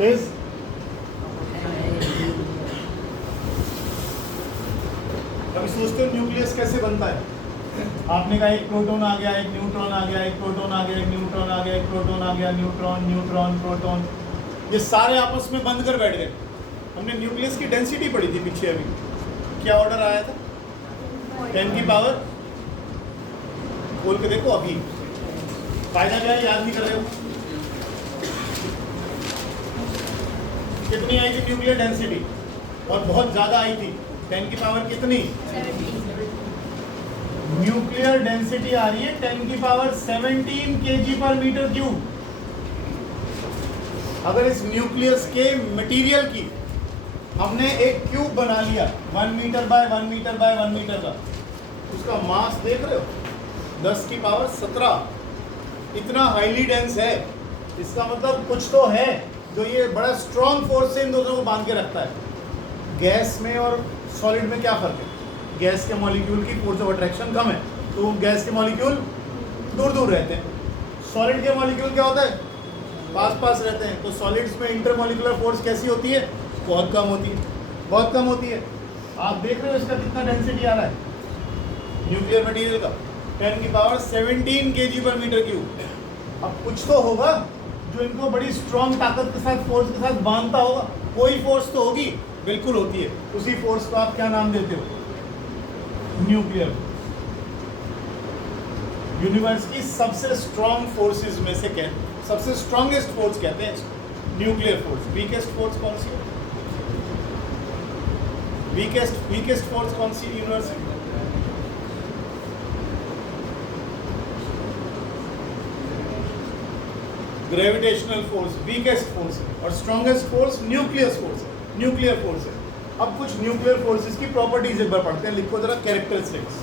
Is अभी सोचते हो न्यूक्लियस कैसे बनता है? आपने कहा एक प्रोटॉन आ गया, एक न्यूट्रॉन आ गया, एक प्रोटॉन आ गया, एक न्यूट्रॉन आ गया, एक प्रोटॉन आ गया, न्यूट्रॉन न्यूट्रॉन प्रोटॉन, ये सारे आपस में बंद कर बैठ गए। हमने न्यूक्लियस की डेंसिटी पढ़ी थी पीछे, अभी क्या ऑर्डर आया था? 10 की पावर, बोल के देखो अभी, फायदा क्या है, याद नहीं कर रहे हो? कितनी आई थी न्यूक्लियर डेंसिटी? और बहुत ज्यादा आई थी, 10 की पावर कितनी? न्यूक्लियर डेंसिटी आ रही है 10 की पावर 17 kg पर मीटर क्यूब। अगर इस न्यूक्लियस के मटेरियल की हमने एक क्यूब बना लिया 1 metre by 1 metre by 1 metre का, उसका मास देख रहे हो 10 की पावर 17, इतना हाईली डेंस है। इसका मतलब कुछ तो है जो ये बड़ा स्ट्रॉन्ग फोर्स से इन दोनों को बांध के रखता है। गैस में और सॉलिड में क्या फर्क है? गैस के मॉलिक्यूल की फोर्स ऑफ अट्रैक्शन कम है, तो गैस के मॉलिक्यूल दूर दूर रहते हैं। सॉलिड के मॉलिक्यूल क्या होता है? पास पास रहते हैं। तो सॉलिड्स में इंटरमॉलिक्यूलर फोर्स कैसी होती है? बहुत कम होती है, बहुत कम होती है। आप देख रहे हो इसका कितना डेंसिटी आ रहा है न्यूक्लियर मटेरियल का, 10 की पावर 17 kg पर मीटर क्यूब। अब कुछ तो होगा जो इनको बड़ी स्ट्रॉन्ग ताकत के साथ, फोर्स के साथ बांधता होगा। कोई फोर्स तो होगी, बिल्कुल होती है। उसी फोर्स को आप क्या नाम देते हो? न्यूक्लियर। यूनिवर्स की सबसे स्ट्रॉन्ग फोर्सेस में से सबसे स्ट्रॉन्गेस्ट फोर्स कहते हैं न्यूक्लियर फोर्स। वीकेस्ट फोर्स कौन सी है? वीकेस्ट फोर्स कौन सी यूनिवर्स में? ग्रेविटेशनल फोर्स वीकेस्ट फोर्स है, और स्ट्रॉन्गेस्ट फोर्स न्यूक्लियर फोर्स है। अब कुछ न्यूक्लियर फोर्सेस की प्रॉपर्टीज एक बार पढ़ते हैं। लिखो जरा कैरेक्टरिस्टिक्स।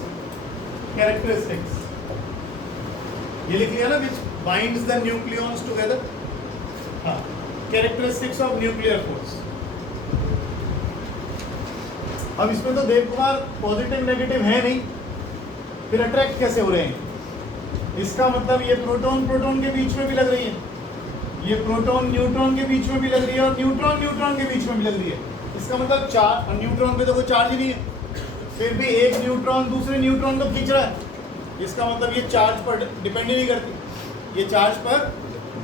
ये लिख लिया ना, विच बाइंड्स द न्यूक्लियॉन्स टुगेदर। हाँ, कैरेक्टरिस्टिक्स ऑफ न्यूक्लियर फोर्स। अब इसमें तो देव कुमार पॉजिटिव नेगेटिव है नहीं, फिर अट्रैक्ट कैसे हो रहे हैं? इसका मतलब ये प्रोटॉन प्रोटॉन के बीच में भी लग रही है, ये प्रोटॉन न्यूट्रॉन के बीच में भी लग रही है, और न्यूट्रॉन न्यूट्रॉन के बीच में भी लग रही है। इसका मतलब चार न्यूट्रॉन पे तो कोई चार्ज ही नहीं है, फिर भी एक न्यूट्रॉन दूसरे न्यूट्रॉन को खींच रहा है। इसका मतलब ये चार्ज पर डिपेंड ही नहीं करती, ये चार्ज पर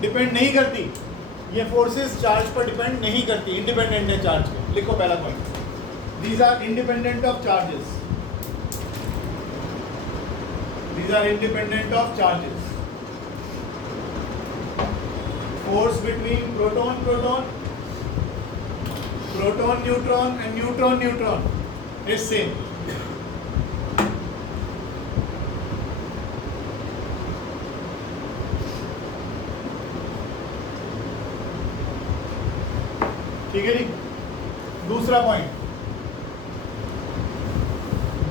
डिपेंड नहीं करती, ये फोर्सेस चार्ज पर डिपेंड नहीं करती, इंडिपेंडेंट है चार्ज के। लिखो पहला point, these are independent of charges. These are independent of charges. Force between proton neutron and neutron is same. ठीक है जी। दूसरा पॉइंट,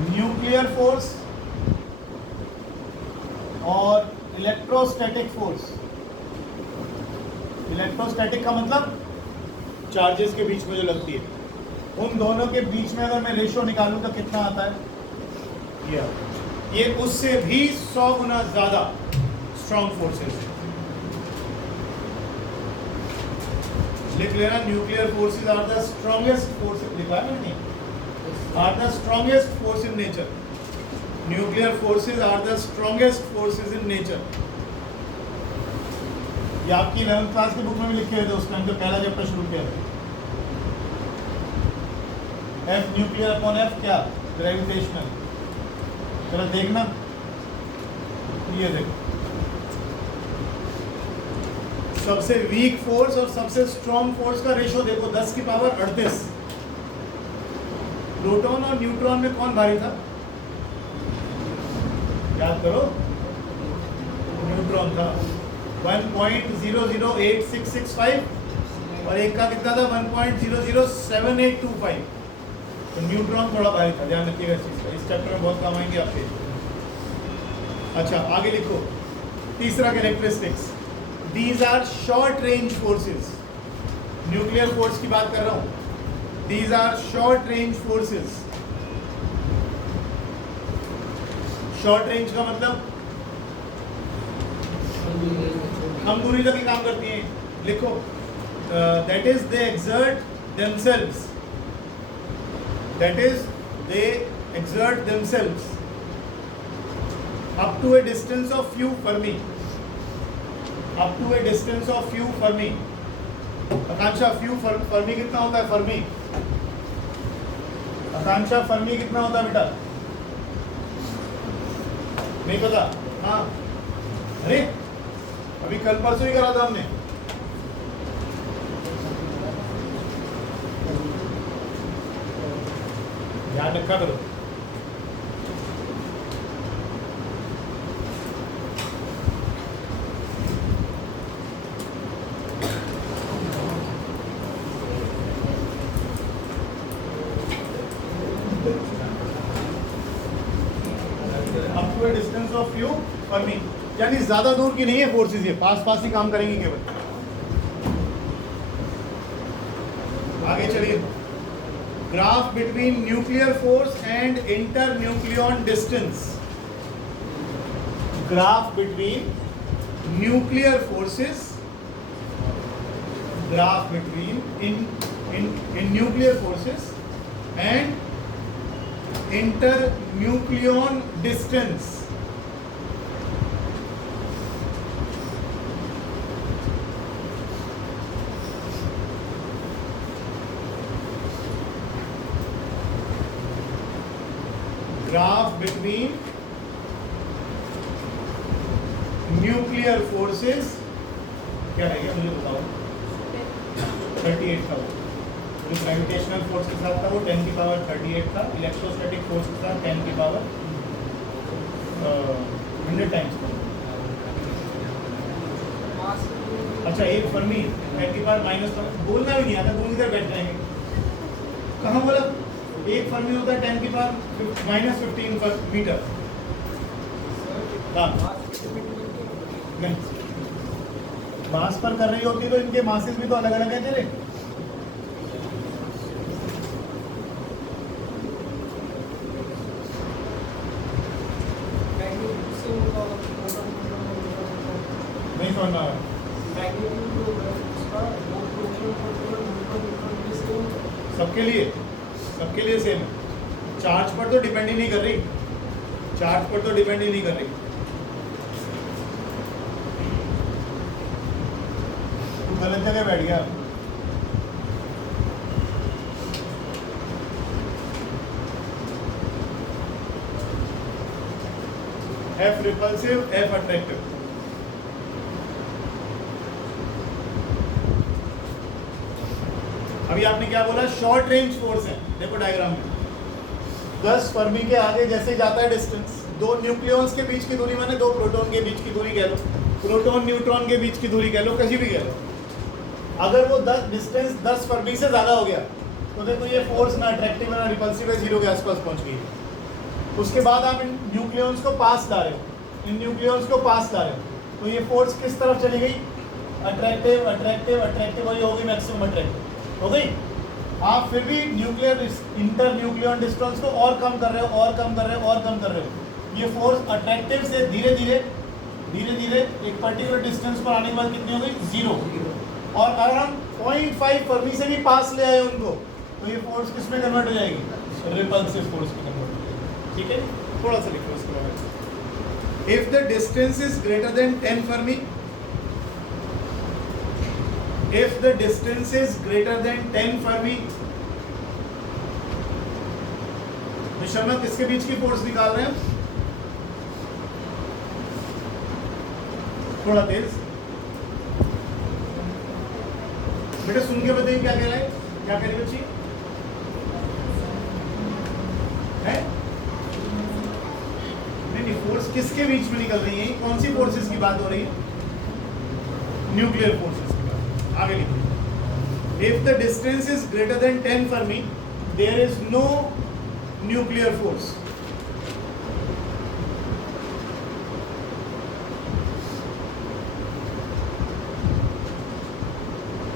न्यूक्लियर फोर्स और इलेक्ट्रोस्टैटिक फोर्स। इलेक्ट्रोस्टैटिक का मतलब चार्जेस के बीच में जो लगती है, उन दोनों के बीच में अगर मैं रेशियो निकालूं तो कितना आता है? ये उससे भी 100 गुना ज्यादा स्ट्रॉन्ग फोर्सेस है। लिख लेना, nuclear forces are the strongest forces. लिखा है नहीं? Are the strongest force in nature. Nuclear forces are the strongest forces in nature. ये आपकी 11th क्लास की बुक में भी लिखे हुए थे उस टाइम, जो पहला चैप्टर शुरू किया था। F न्यूक्लियर अपॉन F क्या? ग्रेविटेशनल। चलो देखना, ये देखो, सबसे वीक फोर्स और सबसे स्ट्रॉन्ग फोर्स का रेशियो देखो, 10 की पावर 38। प्रोटॉन और न्यूट्रॉन में कौन भारी था? याद करो, न्यूट्रॉन था 1.008665 और एक का कितना था? 1.007825। तो न्यूट्रॉन थोड़ा भारी था, ध्यान रखिएगा इस चीज़ का, इस चैप्टर में बहुत काम आएंगे आपके। अच्छा आगे लिखो, तीसरा characteristics, these are short range forces. Nuclear force की बात कर रहा हूँ, these are short range forces. Short range का मतलब कम दूरी तक ही काम करती हैं। लिखो, that is they exert themselves, that is they exert themselves up to a distance of few Fermi, up to a distance of few Fermi. Akanksha few Fermi कितना होता है? Fermi, आकांक्षा Fermi कितना होता है बेटा? नहीं पता? हाँ, अरे अभी कल परसों ही करा था हमने. ध्यान रखा करो. Up to a distance of few fermi, यानी ज्यादा दूर की नहीं है फोर्सेस, ये पास पास ही काम करेंगी केवल. आगे चलिए. Graph between nuclear force and inter nucleon distance. Graph between nuclear forces, graph between in nuclear forces and internucleon distance. Graph between nuclear forces क्या है, मुझे बताओ. 38 था वो. जो ग्रेविटेशनल फोर्स के साथ था वो 10 की पावर 38 था. इलेक्ट्रोस्टैटिक फोर्स के साथ 10 की पावर 100 टाइम्स था. अच्छा, एक फर्मी 10 की पावर माइनस, बोलना भी नहीं आता, दोनों इधर बैठ जाएंगे. कहाँ बोला? एक फर्मी होता है 10 की पावर माइनस 15 मीटर. नहीं, मास पर कर रही होती तो इनके मासेस भी तो अलग अलग है तेरे. नहीं समझना. सबके लिए सेम है. चार्ज पर तो डिपेंड ही नहीं कर रही, चार्ज पर तो डिपेंड ही नहीं कर रही. तू गलत जगह बैठ गया. F repulsive, F attractive. अभी आपने क्या बोला? शॉर्ट रेंज फोर्स है. देखो डायग्राम में 10 फर्मी के आगे जैसे जाता है डिस्टेंस, दो न्यूक्लियॉन्स के बीच की दूरी माने दो प्रोटॉन के बीच की दूरी कह लो, प्रोटॉन न्यूट्रॉन के बीच की दूरी कह लो, कहीं भी कह लो. अगर वो 10 डिस्टेंस 10 फर्मी से ज़्यादा हो गया तो देखो ये फोर्स ना अट्रैक्टिव है ना रिपल्सिव है, जीरो के आसपास पहुंच गई. उसके बाद आप इन न्यूक्लियॉन्स को पास ला रहे हो, इन न्यूक्लियॉन्स को पास ला रहे हो, तो ये फोर्स किस तरफ चली गई? अट्रैक्टिव अट्रैक्टिव अट्रैक्टिव, और ये होगी मैक्सिमम अट्रैक्टिव, हो गई. आप फिर भी न्यूक्लियर इंटर न्यूक्लियन डिस्टेंस को और कम कर रहे हो, और कम कर रहे हो, और कम कर रहे हो. ये फोर्स अट्रैक्टिव से धीरे धीरे एक पर्टिकुलर डिस्टेंस पर आने के बाद कितनी हो गई? जीरो. और अगर हम 0.5 फर्मी से भी पास ले आए उनको, तो ये फोर्स किस में कन्वर्ट हो जाएगी? रिपल्सिव फोर्स में कन्वर्ट हो जाएगी. ठीक है, थोड़ा सा लिखो उसके बारे में. If the distance is greater than 10 Fermi, if the distance is greater than 10 Fermi, विषमता किसके बीच की फोर्स निकाल रहे हैं? थोड़ा तेज बेटा, सुन के बताइए क्या कह रहा है, क्या कह रही बच्ची है? नहीं, फोर्स किसके बीच में निकल रही है? कौन सी फोर्सेस की बात हो रही है? Nuclear forces. आगे लिखिए. If the distance is greater than 10 Fermi, there is no nuclear force.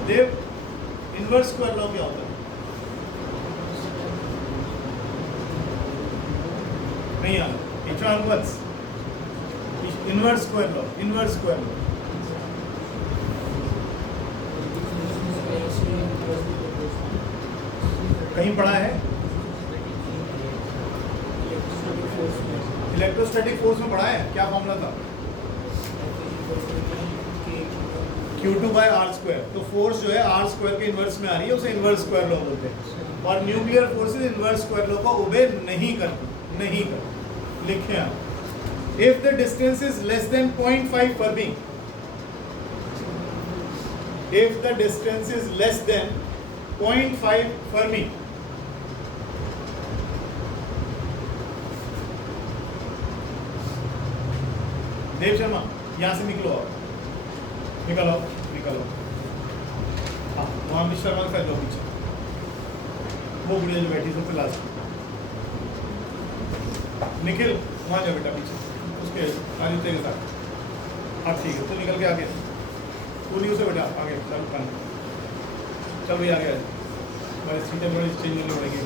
Dev, inverse square law क्या होता है? नहीं यार, equals inverse square law, inverse square law. कहीं पढ़ा है? इलेक्ट्रोस्टैटिक फोर्स में पढ़ा है, क्या फॉर्मूला था? Q2 by r square. तो फोर्स जो है आर स्क्वायर के इन्वर्स में आ रही है, उसे इन्वर्स स्क्वायर लॉ बोलते हैं। और nuclear forces inverse square law को ओबे नहीं करती। लिखें आप, if the distance is less than 0.5 Fermi, if the distance is less than 0.5 Fermi, Dev Sharma यहां से निकलो, आप निकलो हाँ, वहां भी शर्मा कर लो पीछे, वो बुढ़िया जो बैठी सबसे लास्ट। निखिल वहां जाओ बेटा पीछे, उसके आदित्य के साथ। हाँ ठीक है, तो निकल के आगे, तू नहीं उसे बेटा आगे चल भाई आगे भाई, सीटें बड़ी चेंज होने पड़ेगी।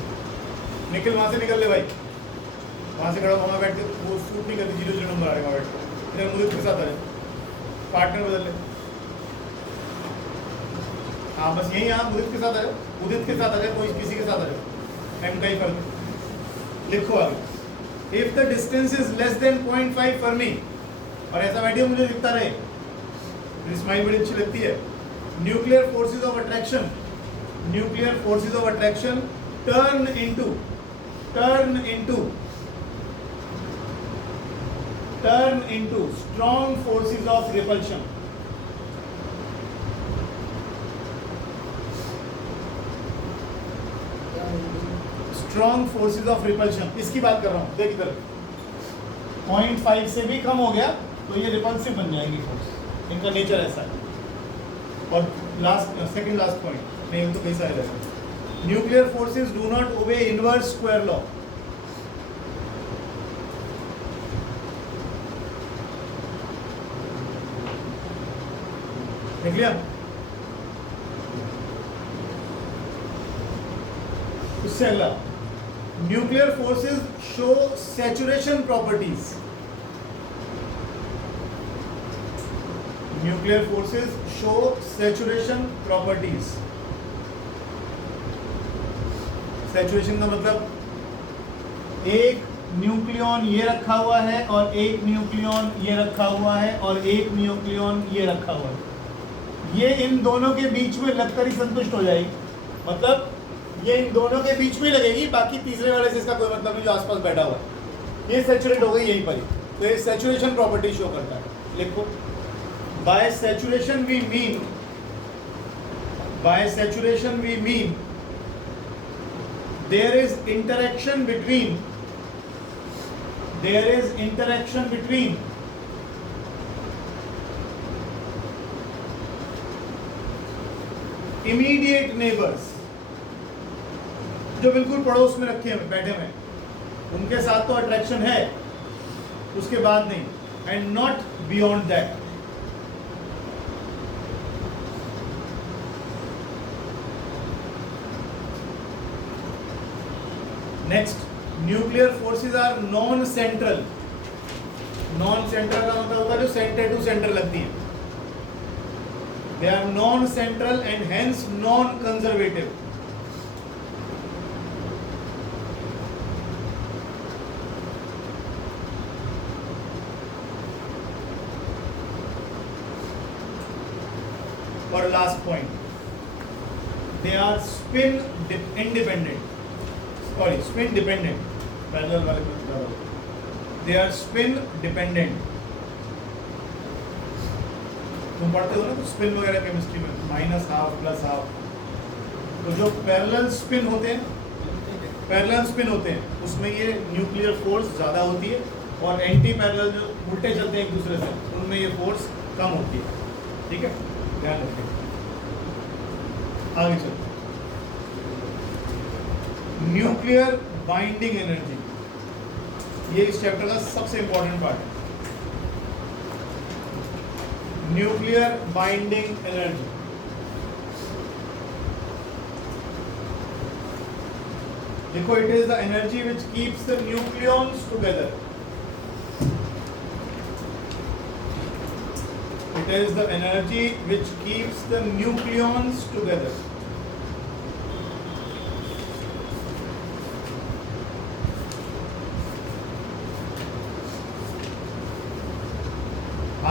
निखिल वहाँ से निकल ले भाई, वहाँ से खड़ा वहाँ बैठ के, वो शूट नहीं करती, 0 नंबर आएगा वहाँ बैठ के। इधर मुदित के साथ आ जाए, पार्टनर बदल ले। हाँ बस यही, यहाँ मुदित के साथ आ जाए, कोई किसी के साथ आ जाए, एम का ही फर्क। लिखो आगे, if the distance is less than 0.5 Fermi, और ऐसा बैठिए मुझे दिखता रहे, स्माइल बड़ी अच्छी लगती है। Nuclear forces of attraction turn into strong forces of repulsion. Strong forces of repulsion, इसकी बात कर रहा हूं। देख इधर, 0.5 से भी कम हो गया तो ये रिपल्सिव बन जाएंगी फोर्स, इनका नेचर ऐसा है। और सेकंड लास्ट पॉइंट, नहीं तो कैसा है, nuclear forces do not obey inverse square law. देख लिया? उससे अगला, nuclear forces show saturation properties. Nuclear forces show saturation properties. Saturation का मतलब, एक न्यूक्लियॉन ये रखा हुआ है और एक न्यूक्लियॉन ये रखा हुआ है और एक न्यूक्लियॉन ये रखा हुआ है, ये इन दोनों के बीच में लगकर ही संतुष्ट हो जाएगी। मतलब ये इन दोनों के बीच में लगेगी, बाकी तीसरे वाले से इसका कोई मतलब नहीं जो आसपास बैठा हुआ है, ये सैचुरेट हो गई यहीं पर ही। तो ये सैचुरेशन प्रॉपर्टी शो करता है। लिखो, by saturation we mean there is interaction between immediate neighbors, जो बिल्कुल पड़ोस में रखे हैं बैठे हुए, उनके साथ तो अट्रैक्शन है, उसके बाद नहीं, and not beyond that. Next, nuclear forces are non central. Non central का मतलब होता है जो सेंटर टू सेंटर लगती है। They are non central and hence non conservative. और last point, they are spin independent, sorry spin dependent, parallel वाले को बता दो, दे आर स्पिन डिपेंडेंट। तुम पढ़ते हो ना तो स्पिन वगैरह केमिस्ट्री में, माइनस हाफ प्लस हाफ। तो जो पैरेलल स्पिन होते हैं उसमें ये न्यूक्लियर फोर्स ज़्यादा होती है, और एंटी पैरेलल जो उल्टे चलते हैं एक दूसरे से, उनमें ये फोर्स कम होती है। ठीक है, ध्यान रखें। आगे चलते, न्यूक्लियर बाइंडिंग एनर्जी, ये इस चैप्टर का सबसे इंपॉर्टेंट पार्ट है। न्यूक्लियर बाइंडिंग एनर्जी, देखो, it is the energy which keeps the nucleons together. It is the energy which keeps the nucleons together.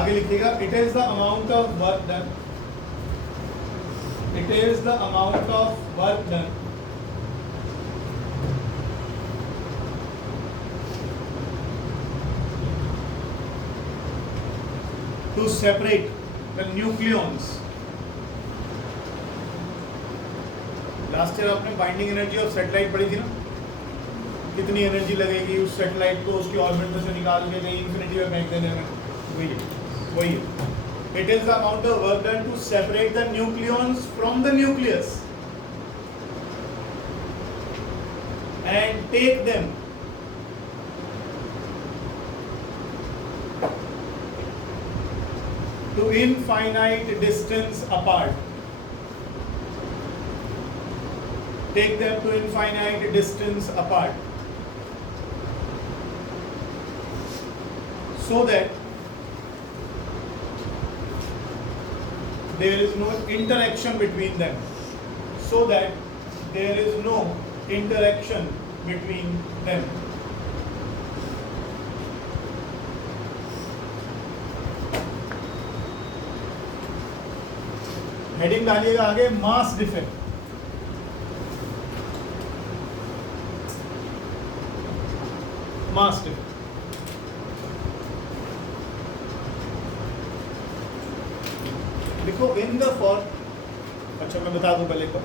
आगे लिखिएगा, it is the amount of work done, it is the amount of work done to separate the nucleons. Last year आपने binding energy of satellite पढ़ी थी ना, कितनी energy लगेगी उस satellite को उसकी ऑर्बिट में से निकाल के कहीं इंफिनिटी में फेंक देने में, वही it is the amount of work done to separate the nucleons from the nucleus and take them to infinite distance apart. Take them to infinite distance apart. So that there is no interaction between them. So that there is no interaction between them. Heading डालिएगा आगे, mass defect. Mass defect देखो in the for, अच्छा मैं बता दूं पहले को,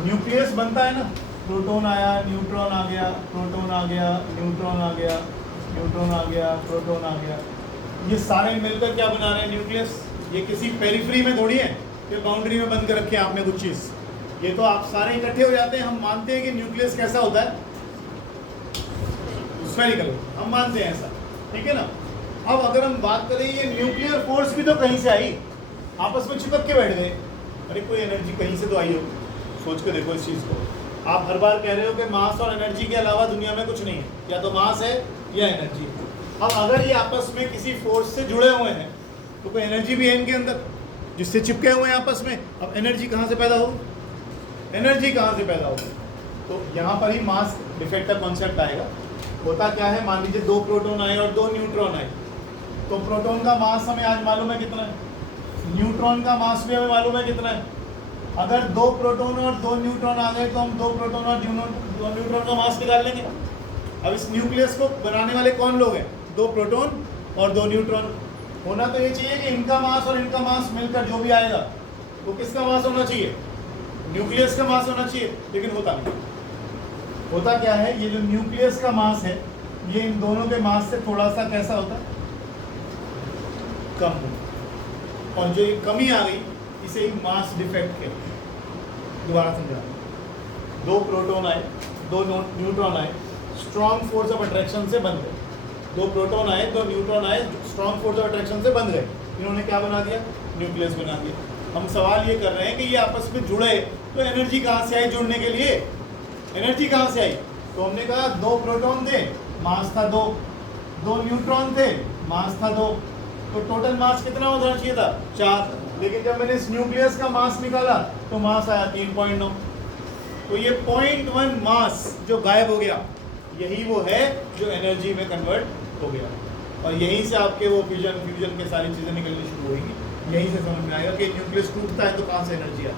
nucleus बनता है ना, प्रोटॉन आया, न्यूट्रॉन आ गया, प्रोटॉन आ गया, न्यूट्रॉन आ गया, न्यूट्रॉन आ गया, प्रोटॉन आ गया, ये सारे मिलकर क्या बना रहे हैं न्यूक्लियस। ये किसी पेरिफेरी में थोड़ी है कि बाउंड्री में बंद कर रखे हैं आपने कुछ चीज़, ये तो आप सारे इकट्ठे हो जाते हैं। हम मानते हैं कि न्यूक्लियस कैसा होता है, स्फेरिकल, हम मानते हैं ऐसा, ठीक है ना। अब अगर हम बात करें, ये न्यूक्लियर फोर्स भी तो कहीं से आई, आपस में चिपक के बैठ गए, अरे कोई एनर्जी कहीं से तो आई हो, सोच के देखो इस चीज़ को। आप हर बार कह रहे हो कि मास और एनर्जी के अलावा दुनिया में कुछ नहीं है, या तो मास है या एनर्जी है। अब अगर ये आपस में किसी फोर्स से जुड़े हुए हैं तो कोई एनर्जी भी है इनके अंदर जिससे चिपके हुए हैं आपस में। अब एनर्जी कहाँ से पैदा हो, एनर्जी कहाँ से पैदा होगी, तो यहाँ पर ही मास डिफेक्ट का कॉन्सेप्ट आएगा। होता क्या है, मान लीजिए 2 प्रोटॉन आए और 2 न्यूट्रॉन आए, तो प्रोटॉन का मास हमें आज मालूम है कितना है, न्यूट्रॉन का मास भी हमें मालूम है कितना है। अगर 2 प्रोटॉन और 2 न्यूट्रॉन आ गए तो हम 2 प्रोटॉन और 2 न्यूट्रॉन का मास निकाल लेंगे। अब इस न्यूक्लियस को बनाने वाले कौन लोग हैं, 2 प्रोटॉन और 2 न्यूट्रॉन। होना तो ये चाहिए कि इनका मास और इनका मास मिलकर जो भी आएगा वो किसका मास होना चाहिए, न्यूक्लियस का मास होना चाहिए, लेकिन होता नहीं। होता क्या है, ये जो न्यूक्लियस का मास है ये इन दोनों के मास से थोड़ा सा कैसा होता है, कम होता, और जो ये कमी आ गई इसे ही मास डिफेक्ट कहते। दोबारा समझा, 2 प्रोटॉन आए, 2 न्यूट्रॉन आए, स्ट्रॉन्ग फोर्स ऑफ अट्रैक्शन से बन गए। 2 प्रोटॉन आए, 2 न्यूट्रॉन आए, स्ट्रॉन्ग फोर्स ऑफ अट्रैक्शन से बन गए, इन्होंने क्या बना दिया, न्यूक्लियस बना दिया। हम सवाल ये कर रहे हैं कि ये आपस में जुड़े तो एनर्जी कहाँ से आई जुड़ने के लिए, एनर्जी कहाँ से आई। तो हमने कहा 2 प्रोटॉन थे, मास था 2, 2 न्यूट्रॉन थे, मास था 2, तो टोटल मास कितना होना चाहिए था, 4। लेकिन जब मैंने इस न्यूक्लियस का मास निकाला तो मास आया 3.9। तो ये 0.1 मास जो गायब हो गया, यही वो है जो एनर्जी में कन्वर्ट हो गया। और यहीं से आपके वो फ्यूजन के सारी चीज़ें निकलनी शुरू होगी। यहीं से समझ में आएगा कि न्यूक्लियस टूटता है तो कहाँ से एनर्जी आती है।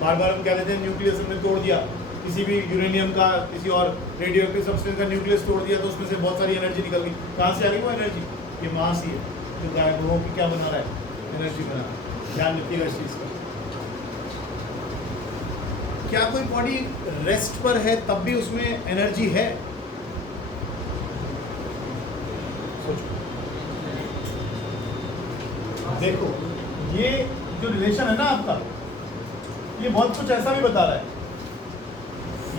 बार बार हम कह देते हैं न्यूक्लियस हमने तोड़ दिया, किसी भी यूरेनियम का, किसी और रेडियो एक्टिव सब्सटेंस का न्यूक्लियस तोड़ दिया तो उसमें से बहुत सारी एनर्जी निकल गई। कहाँ से आ गई वो एनर्जी, ये मास ही है जो गायब हो कि क्या बना रहा है, एनर्जी बना रहा है। ध्यान रखिएगा इस चीज़ का। क्या कोई बॉडी रेस्ट पर है तब भी उसमें एनर्जी है, देखो ये जो रिलेशन है ना आपका, ये बहुत कुछ ऐसा भी बता रहा है।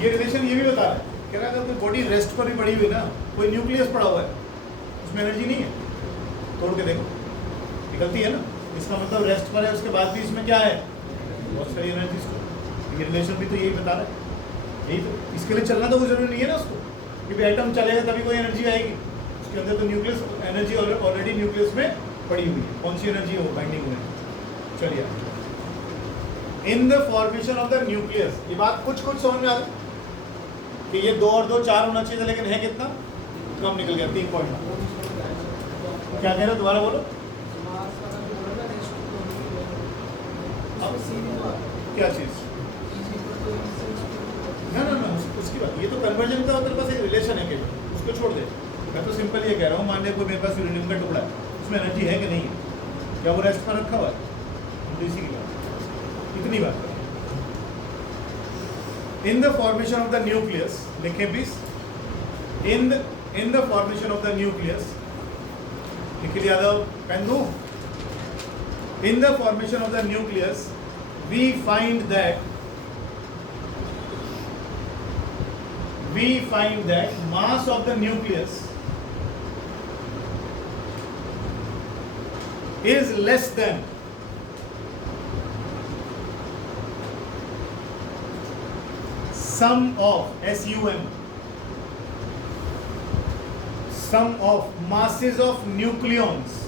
ये रिलेशन ये भी बता रहा है, कह रहा है अगर कोई बॉडी रेस्ट पर भी पड़ी हुई ना, कोई न्यूक्लियस पड़ा हुआ है, उसमें एनर्जी नहीं है, तोड़ के देखो निकलती है ना, इसका मतलब रेस्ट पर है, उसके बाद भी इसमें क्या है, बहुत सारी एनर्जी। इसको ये रिलेशन भी तो यही बता रहा है। यही तो, इसके लिए चलना तो कोई जरूरी नहीं है ना उसको, क्योंकि एटम चलेगा तभी कोई एनर्जी आएगी। उसके अंदर तो न्यूक्लियस एनर्जी ऑलरेडी न्यूक्लियस में पड़ी हुई है। कौन सी एनर्जी हो, बाइंडिंग में। चलिए, इन the formation of the nucleus, ये बात कुछ समझ में आ गई कि ये 2 और 2 4 होना चाहिए था, लेकिन है कितना कम, निकल गया 3.9। क्या कह रहे हो, दोबारा बोलो। क्या चीज? ना ना ना, उसकी बात, ये तो कन्वर्जन का तेरे पास एक रिलेशन है केवल, उसको छोड़ दे। मैं तो सिंपल ये कह रहा हूँ, मान लिया कोई मेरे पास यूरेनियम का टुकड़ा है, उसमें एनर्जी है कि नहीं है, क्या वो रेस्ट पर रखा हुआ है? तो इसी की बात, इतनी बात। In the formation of the nucleus, लिखे please, in the formation of the nucleus, Nikhil Yadav pen दो। In the formation of the nucleus we find that mass of the nucleus is less than sum of sum of masses of nucleons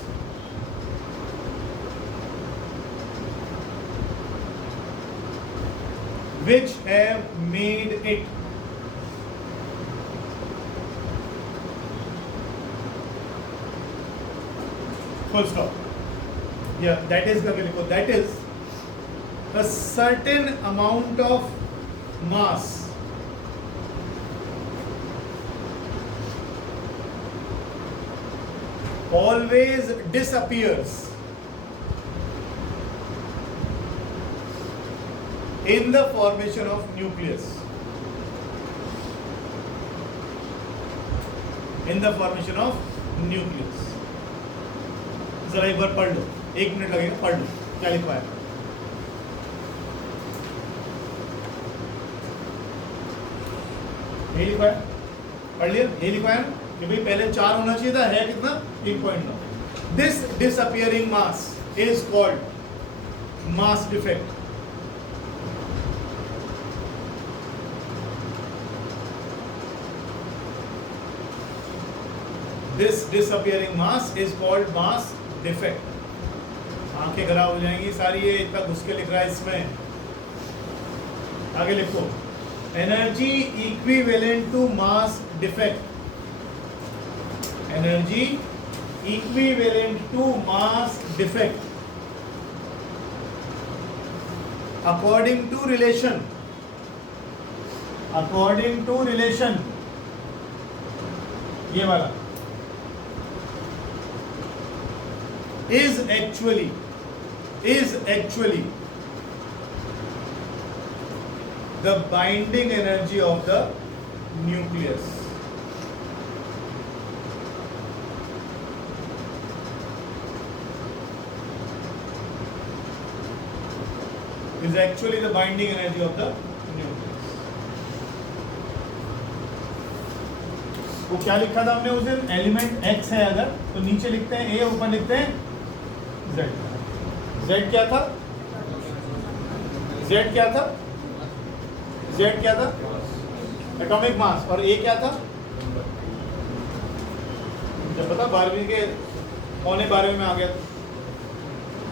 which have made it full stop. Yeah, that is that is a certain amount of mass always disappears in the formation of nucleus. In the formation of nucleus. जरा एक बार पढ़ लो, 1 minute लगेगा, पढ़ लो क्या लिखा है। ये लिखा है, पढ़ लिया, ये लिखा है कि भाई पहले 4 होना चाहिए था, है कितना? 1.9। This disappearing mass is called mass defect. This disappearing mass is called mass defect. आंखें खराब हो जाएंगी सारी, ये इतना घुस के लिख रहा है इसमें। आगे लिखो, energy equivalent to mass defect, energy equivalent to mass defect according to relation, according to relation, ये वाला is actually the binding energy of the nucleus. Is actually the binding energy of the nucleus. वो क्या लिखा था हमने उस दिन? Element x है अगर, तो नीचे लिखते हैं a, ऊपर लिखते हैं z। z क्या था? z क्या था? z क्या था? Atomic mass. और a क्या था? जब पता 12वीं के पौने 12वीं में आ गया,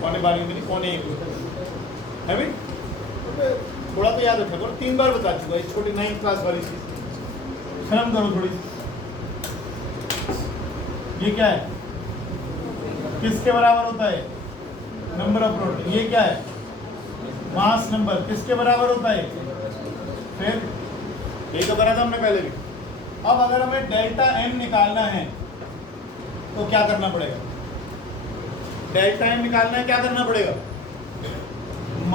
पौने 12वीं में नहीं, पौने 1 है भी, थोड़ा तो याद रखना, 3 बार बता चुका है, छोटी 9th क्लास वाली चीज, शर्म करो थोड़ी। ये क्या है? किसके बराबर होता है? Number of proton. ये क्या है? Mass number. किसके बराबर होता है? फिर ये तो करा था हमने पहले भी। अब अगर हमें डेल्टा एम निकालना है तो क्या करना पड़ेगा? डेल्टा एम निकालना है, क्या करना पड़ेगा?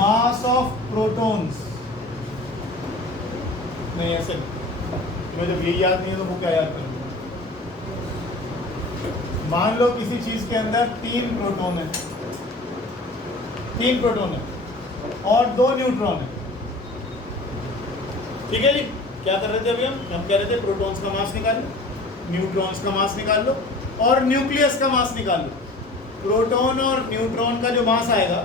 Mass of protons. नहीं ऐसे मुझे जब यही याद नहीं है तो वो क्या याद करूँ? मान लो किसी चीज के अंदर 3 प्रोटॉन है, 3 प्रोटॉन है और 2 न्यूट्रॉन है, ठीक है जी। क्या कर रहे थे अभी हम कह रहे थे प्रोटॉन्स का मास निकाल लो, न्यूट्रॉन्स का मास निकाल लो और न्यूक्लियस का मास निकाल लो। प्रोटॉन और न्यूट्रॉन का जो मास आएगा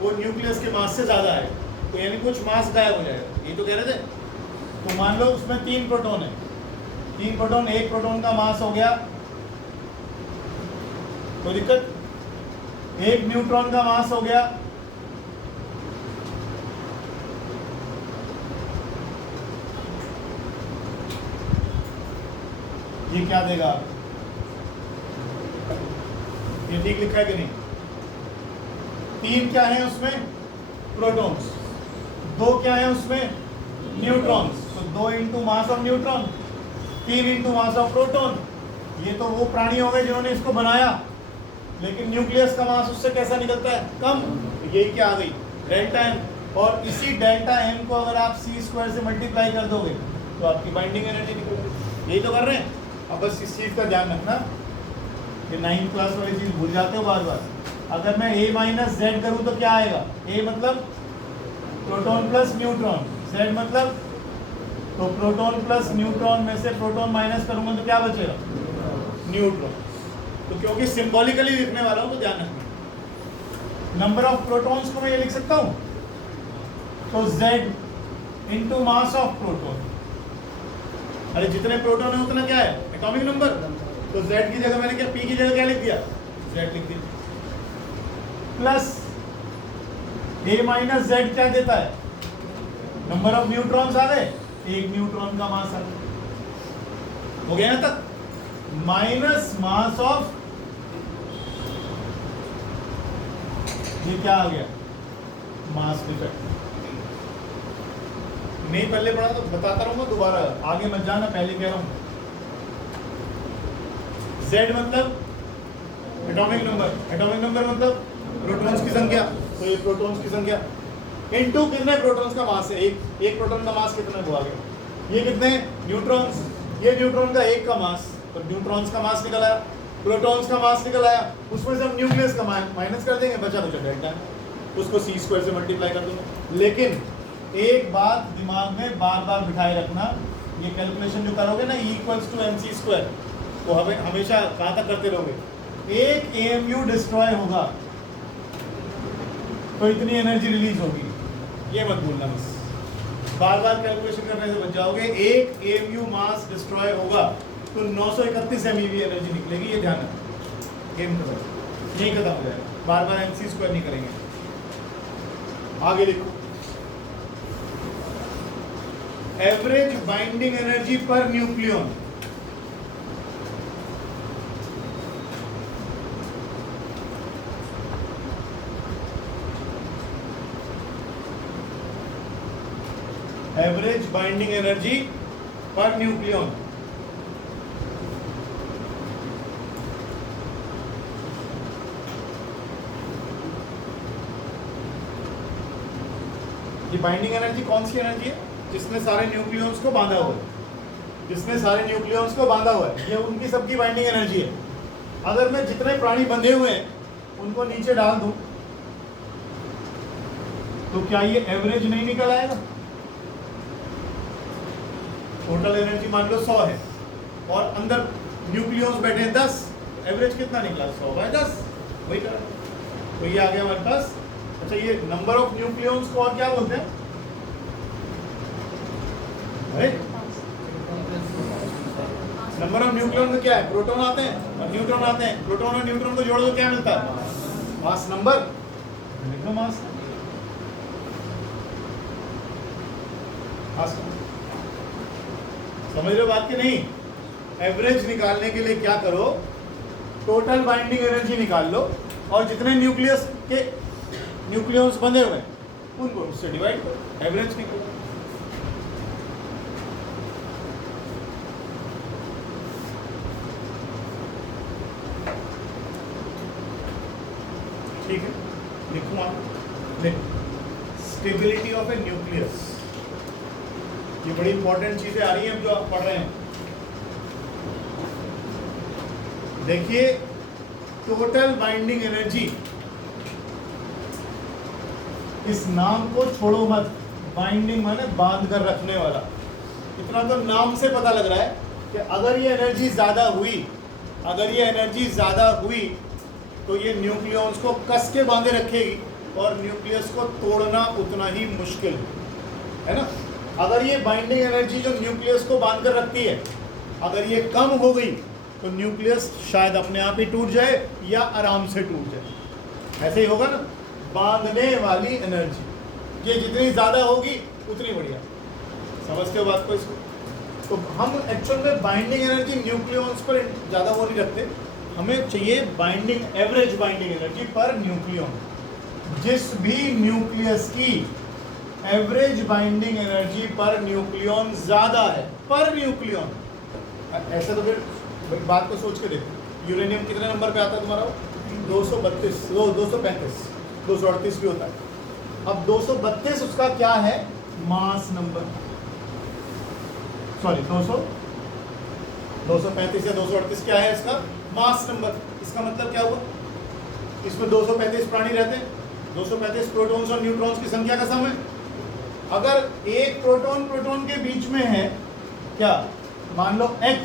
वो न्यूक्लियस के मास से ज़्यादा आएगा, तो यानी कुछ मास गायब हो जाएगा, ये तो कह रहे थे। तो मान लो उसमें 3 प्रोटॉन है, 3 प्रोटॉन, 1 प्रोटॉन का मास हो गया, कोई दिक्कत? 1 न्यूट्रॉन का मास हो गया, ये क्या देगा? ये ठीक लिखा है कि नहीं? 3 क्या है उसमें? प्रोटॉन्स। 2 क्या है उसमें? न्यूट्रॉन्स। तो 2 into mass of neutron, 3 into mass of proton. ये तो वो प्राणी हो गए जिन्होंने इसको बनाया, लेकिन न्यूक्लियस का मास उससे कैसा निकलता है? कम। यही क्या आ गई? Delta N. और इसी डेल्टा एन को अगर आप सी स्क्वायर से मल्टीप्लाई कर दोगे तो आपकी बाइंडिंग एनर्जी निकल गई। यही तो कर रहे हैं। अब बस इस चीज़ का ध्यान रखना कि 9th क्लास वाली चीज़ भूल जाते हो बार बार। अगर मैं a माइनस जेड करूँ तो क्या आएगा? a मतलब प्रोटॉन प्लस न्यूट्रॉन, z मतलब, तो प्रोटॉन प्लस न्यूट्रॉन में से प्रोटॉन माइनस करूँगा तो क्या बचेगा? न्यूट्रॉन। तो क्योंकि सिंबॉलिकली लिखने वाला हूँ तो ध्यान रखना। नंबर ऑफ प्रोटॉन्स को मैं ये लिख सकता हूँ, तो z into mass of proton. अरे जितने प्रोटॉन है उतना क्या है? Atomic number. तो z की जगह मैंने क्या, p की जगह क्या लिख दिया? z लिख दिया। प्लस a माइनस z क्या देता है? नंबर ऑफ न्यूट्रॉन्स आ गए, एक न्यूट्रॉन का मास आ गया। हो गया ना तक? माइनस मास ऑफ, ये क्या आ गया? Mass defect. नहीं पहले पढ़ा तो बताता रहूंगा, दोबारा आगे मत जाना, पहले कह रहा हूं। Z मतलब एटॉमिक नंबर, एटॉमिक नंबर मतलब प्रोटॉन्स की संख्या, तो ये प्रोटॉन्स की संख्या इनटू कितने प्रोटॉन्स का मास है? एक प्रोटॉन का मास कितना हुआ गया? ये कितने न्यूट्रॉन्स, ये न्यूट्रॉन का एक का मास, तो न्यूट्रॉन्स का मास निकल आया, प्रोटॉन्स का मास निकल आया, उसमें से हम न्यूक्लियस का माइनस कर देंगे, बचा कुछ डेल्टा, उसको सी स्क्वायर से मल्टीप्लाई कर दूंगा। लेकिन एक बात दिमाग में बार बार बिठाए रखना, ये कैलकुलेशन जो करोगे ना E equals to mc square, वो हमें हमेशा कहाँ तक करते रहोगे? एक AMU डिस्ट्रॉय होगा तो इतनी एनर्जी रिलीज होगी, ये मत भूलना। बस बार बार कैलकुलेशन करने से बच जाओगे। एक AMU मास डिस्ट्रॉय होगा तो 931 MeV एनर्जी निकलेगी, ये ध्यान रखना। गेम खत्म, यही खत्म हो जाएगा, बार बार mc स्क्वायर नहीं करेंगे। आगे लिखो, average binding energy per nucleon. Average binding energy per nucleon. ये बाइंडिंग एनर्जी कौन सी एनर्जी है? जिसने सारे न्यूक्लियंस को बांधा हुआ है, जिसने सारे न्यूक्लियंस को बांधा हुआ है, ये उनकी सबकी बाइंडिंग एनर्जी है। अगर मैं जितने प्राणी बंधे हुए हैं उनको नीचे डाल दूं तो क्या ये एवरेज नहीं निकल आएगा? टोटल एनर्जी मान लो 100 है और अंदर न्यूक्लियंस बैठे हैं 10, एवरेज कितना निकला? 100/10, वही करा। तो ये आ गया हमारे पास। अच्छा, ये नंबर ऑफ न्यूक्लियंस को और क्या बोलते हैं? नंबर ऑफ न्यूक्लियन में क्या है? प्रोटॉन आते हैं और न्यूट्रॉन आते हैं। प्रोटॉन और न्यूट्रॉन को जोड़ो तो क्या मिलता है? मास नंबर, मास। समझ रहे हो बात की नहीं? एवरेज निकालने के लिए क्या करो, टोटल बाइंडिंग एनर्जी निकाल लो और जितने न्यूक्लियस के न्यूक्लियंस बंधे हुए उनको उससे डिवाइड करो, एवरेज निकालो। ठीक है, लिखूँ आप, स्टेबिलिटी ऑफ ए न्यूक्लियस। ये बड़ी इंपॉर्टेंट चीजें आ रही हैं जो आप पढ़ रहे हैं। देखिए, टोटल बाइंडिंग एनर्जी, इस नाम को छोड़ो मत। बाइंडिंग माने बांध कर रखने वाला। इतना तो नाम से पता लग रहा है कि अगर ये एनर्जी ज्यादा हुई, अगर ये एनर्जी ज्यादा हुई तो ये न्यूक्लियंस को कस के बांधे रखेगी और न्यूक्लियस को तोड़ना उतना ही मुश्किल है ना। अगर ये बाइंडिंग एनर्जी जो न्यूक्लियस को बांध कर रखती है, अगर ये कम हो गई तो न्यूक्लियस शायद अपने आप ही टूट जाए या आराम से टूट जाए। ऐसे ही होगा ना। बांधने वाली एनर्जी ये जितनी ज़्यादा होगी उतनी बढ़िया। समझते हो बात को? इसको तो हम एक्चुअल में बाइंडिंग एनर्जी न्यूक्लियंस पर ज़्यादा वो नहीं रखते, हमें चाहिए binding average binding energy per nucleon. जिस भी न्यूक्लियस की average binding energy per nucleon ज्यादा है, पर न्यूक्लियन, ऐसा तो फिर बात को सोच के देखो, यूरेनियम कितने नंबर पे आता है तुम्हारा? 232, 235, 238 भी होता है। अब 232 उसका क्या है? मास नंबर, सॉरी 235 या 238 क्या है इसका? Mass number. इसका मतलब क्या हुआ? इसमें 235 प्राणी रहते हैं, 235 प्रोटॉन्स और न्यूट्रॉन्स की संख्या का सम है। अगर एक प्रोटॉन के बीच में है क्या, मान लो x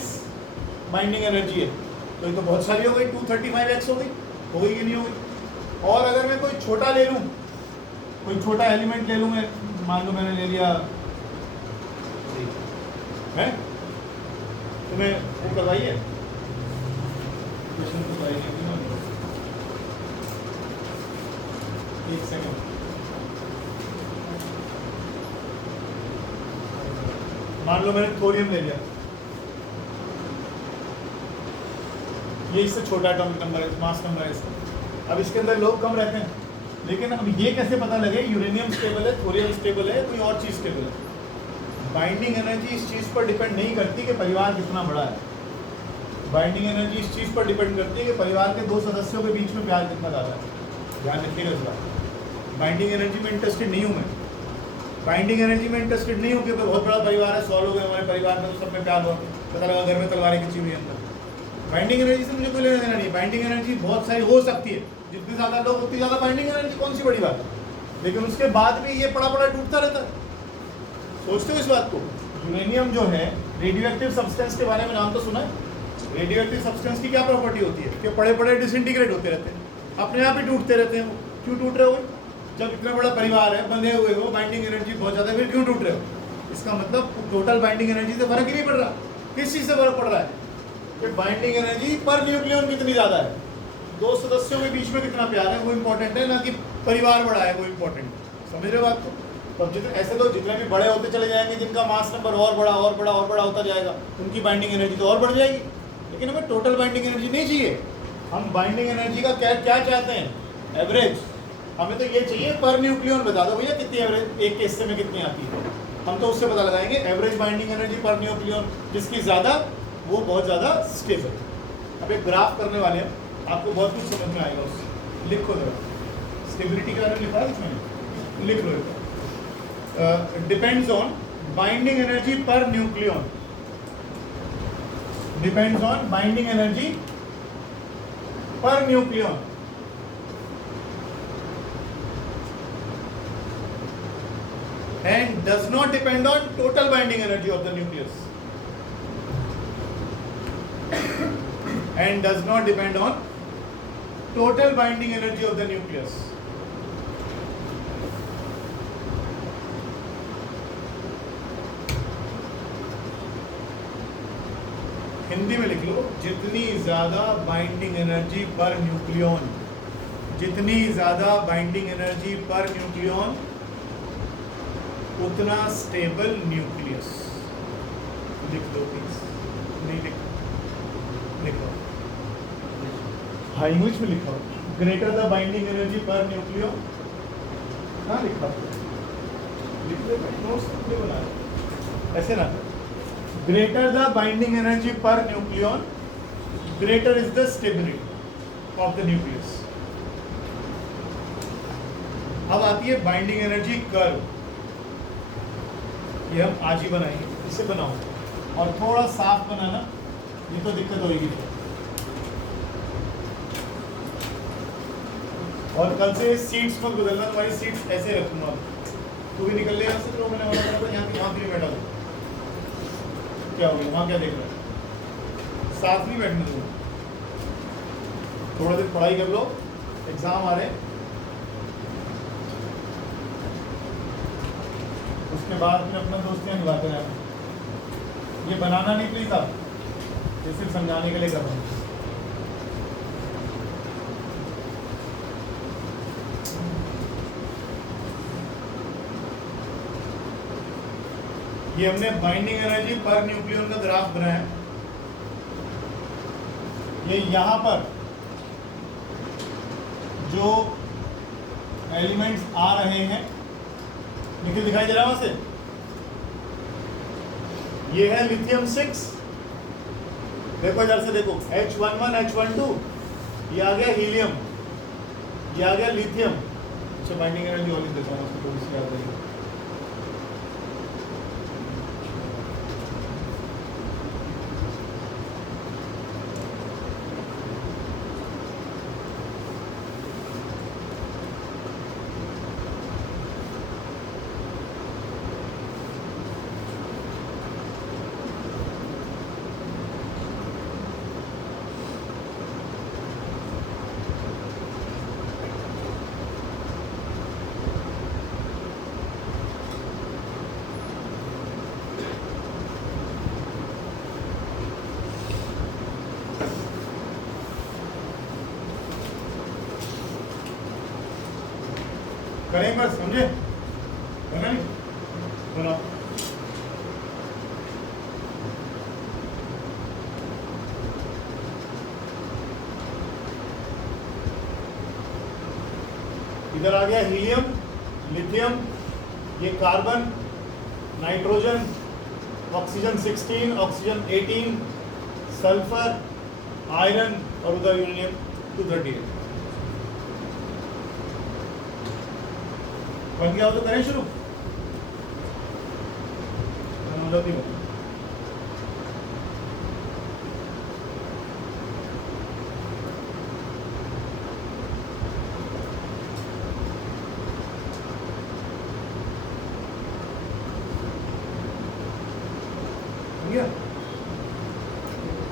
बाइंडिंग एनर्जी है, तो ये तो बहुत सारी हो गई, 235x हो गई कि नहीं हो गई? और अगर मैं कोई छोटा ले लूं, कोई छोटा एलिमेंट ले लूं, मैं मान लो मैंने ले लिया है, तुम्हें वो करवाइए क्वेश्चन तो एक सेकंड, मान लो मैंने थोरियम ले लिया, ये इससे छोटा एटॉमिक नंबर है, मास नंबर है इसका। अब इसके अंदर लोग कम रहते हैं, लेकिन अब ये कैसे पता लगे यूरेनियम स्टेबल है, थोरियम स्टेबल है, कोई और चीज़ स्टेबल है? बाइंडिंग एनर्जी इस चीज़ पर डिपेंड नहीं करती कि परिवार कितना बड़ा है। बाइंडिंग एनर्जी इस चीज़ पर डिपेंड करती है कि परिवार के 2 सदस्यों के बीच में प्यार कितना ज़्यादा है। ध्यान रखिएगा इस बात। बाइंडिंग एनर्जी में इंटरेस्टेड नहीं हूँ मैं, बाइंडिंग एनर्जी में इंटरेस्टेड नहीं हूँ क्योंकि बहुत बड़ा परिवार है, 100 लोग हैं हमारे परिवार में, तो सब में प्यार हुआ, पता लगा घर में तलवारें खिंची हुई है अंदर। बाइंडिंग एनर्जी से मुझे कोई लेना देना नहीं। बाइंडिंग एनर्जी बहुत सारी हो सकती है, जितने ज़्यादा लोग उतनी ज़्यादा बाइंडिंग एनर्जी, कौन सी बड़ी बात है? लेकिन उसके बाद भी ये पड़ा टूटता रहता है। सोचते हो इस बात को? यूरेनियम जो है, रेडियो एक्टिव सब्सटेंस के बारे में नाम तो सुना है? रेडियो एक्टिव सब्सटेंस की क्या प्रॉपर्टी होती है कि पड़े डिसइंटीग्रेट होते रहते हैं, अपने आप ही टूटते रहते हैं। क्यों टूट रहे हो? जब इतना बड़ा परिवार है, बंधे हुए हो, बाइंडिंग एनर्जी बहुत ज़्यादा, फिर क्यों टूट रहे हो? इसका मतलब टोटल बाइंडिंग एनर्जी से फर्क ही नहीं पड़ रहा। किस चीज़ से फर्क पड़ रहा है कि बाइंडिंग एनर्जी पर न्यूक्लियन कितनी ज़्यादा है, 2 सदस्यों के बीच में कितना प्यार है, वो इंपॉर्टेंट है, ना कि परिवार बड़ा है वो इंपॉर्टेंट। समझ रहे हो बात को? तो जितने ऐसे लोग जितने भी बड़े होते चले जाएंगे, जिनका मास नंबर और बड़ा होता जाएगा, उनकी बाइंडिंग एनर्जी तो और बढ़ जाएगी। लेकिन हमें टोटल बाइंडिंग एनर्जी नहीं चाहिए, हम बाइंडिंग एनर्जी का क्या चाहते हैं? एवरेज। हमें तो ये चाहिए पर न्यूक्लियन बता दो भैया कितनी एवरेज एक के हिस्से में कितनी आती है, हम तो उससे पता लगाएंगे average binding energy per nucleon, जिसकी ज़्यादा वो बहुत ज़्यादा स्टेबल। अब एक ग्राफ करने वाले हैं, आपको बहुत कुछ समझ में आएगा उससे। लिखो जरा, स्टेबिलिटी के बारे में लिखा है इसमें, लिख लो। डिपेंड्स ऑन बाइंडिंग एनर्जी पर nucleon, depends on binding energy पर nucleon, and does not depend on total binding energy of the nucleus, and does not depend on total binding energy of the nucleus. Hindi में लिख लो, जितनी ज्यादा binding energy per nucleon, जितनी ज्यादा binding energy per nucleon, उतना stable nucleus. लिख दो please, नहीं लिखो, हाँ इंग्लिश में लिखो, greater the binding energy per nucleon, हाँ लिखा, लिख दो, नोट्स बना ऐसे ना, greater the binding energy per nucleon, greater is the stability of the nucleus. अब आती है बाइंडिंग एनर्जी कर्व, ये हम आज ही बनाएंगे, इसे बनाओ और थोड़ा साफ बनाना, ये तो दिक्कत होगी। और कल से सीट्स मत बदलना, तुम्हारी सीट्स ऐसे रखूंगा, तू भी निकल ले यहाँ से, तो मैंने बोला था यहाँ की वहाँ भी बैठा दो, क्या हो गया वहाँ क्या देख रहे हैं, साथ नहीं बैठने दूंगा, थोड़ा देर पढ़ाई कर लो, एग्जाम आ रहे हैं, उसके बाद फिर अपना दोस्तियाँ निभाते हैं। ये बनाना नहीं प्लीज आप, ये सिर्फ समझाने के लिए कर रहा हूँ। ये हमने बाइंडिंग एनर्जी पर न्यूक्लियन का ग्राफ बनाया है, ये यहाँ पर जो एलिमेंट्स आ रहे हैं, निकल दिखाई दे रहा है वहां से, ये है लिथियम 6, देखो इधर से देखो H11 H12, ये आ गया हीलियम, ये आ गया लिथियम। अच्छा बाइंडिंग एनर्जी और देता हूँ उसको थोड़ी सी याद रहेगी। करें बस, समझे? बना नहीं बनाओ। इधर आ गया हीलियम, लिथियम, ये carbon, nitrogen, oxygen 16, oxygen 18, sulphur, iron और उधर यूरेनियम 238। बन गया हो तो करें शुरू।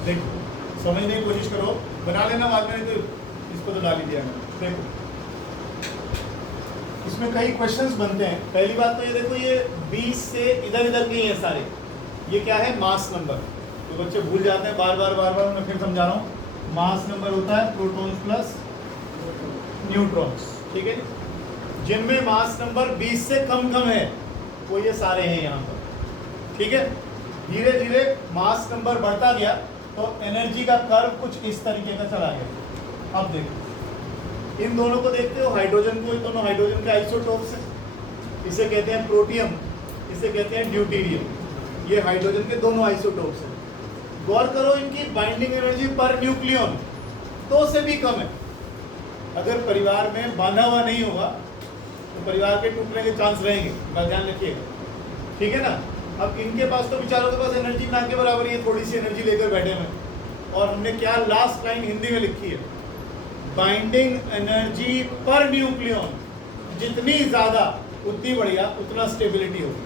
देखो समझने की कोशिश करो, बना लेना बाद में, तो इसको तो डाल ही दिया मैंने। देखो इसमें कई क्वेश्चंस बनते हैं। पहली बात तो ये देखो, ये 20 से इधर इधर के ही हैं सारे। ये क्या है? Mass number. तो बच्चे भूल जाते हैं बार बार, मैं फिर समझा रहा हूँ। मास नंबर होता है प्रोटॉन्स प्लस न्यूट्रॉन्स, ठीक है। जिनमें मास नंबर 20 से कम है वो ये सारे हैं यहाँ पर, ठीक है। धीरे धीरे मास नंबर बढ़ता गया तो एनर्जी का कर्व कुछ इस तरीके का चला गया। अब देखो इन दोनों को देखते हो, हाइड्रोजन को, दोनों हाइड्रोजन के आइसोटोप्स हैं। इसे कहते हैं प्रोटियम, इसे कहते हैं ड्यूटेरियम। ये हाइड्रोजन के दोनों आइसोटोप्स हैं। गौर करो इनकी बाइंडिंग एनर्जी पर न्यूक्लियन 2 से भी कम है। अगर परिवार में बांधा हुआ नहीं होगा तो परिवार के टूटने के चांस रहेंगे, बस ध्यान रखिएगा, ठीक है ना। अब इनके पास तो बेचारों के पास एनर्जी ना के बराबर ही है, थोड़ी सी एनर्जी लेकर बैठे हैं। और हमने क्या लास्ट लाइन हिंदी में लिखी है, बाइंडिंग एनर्जी पर न्यूक्लियन जितनी ज़्यादा उतनी बढ़िया, उतना स्टेबिलिटी होगी।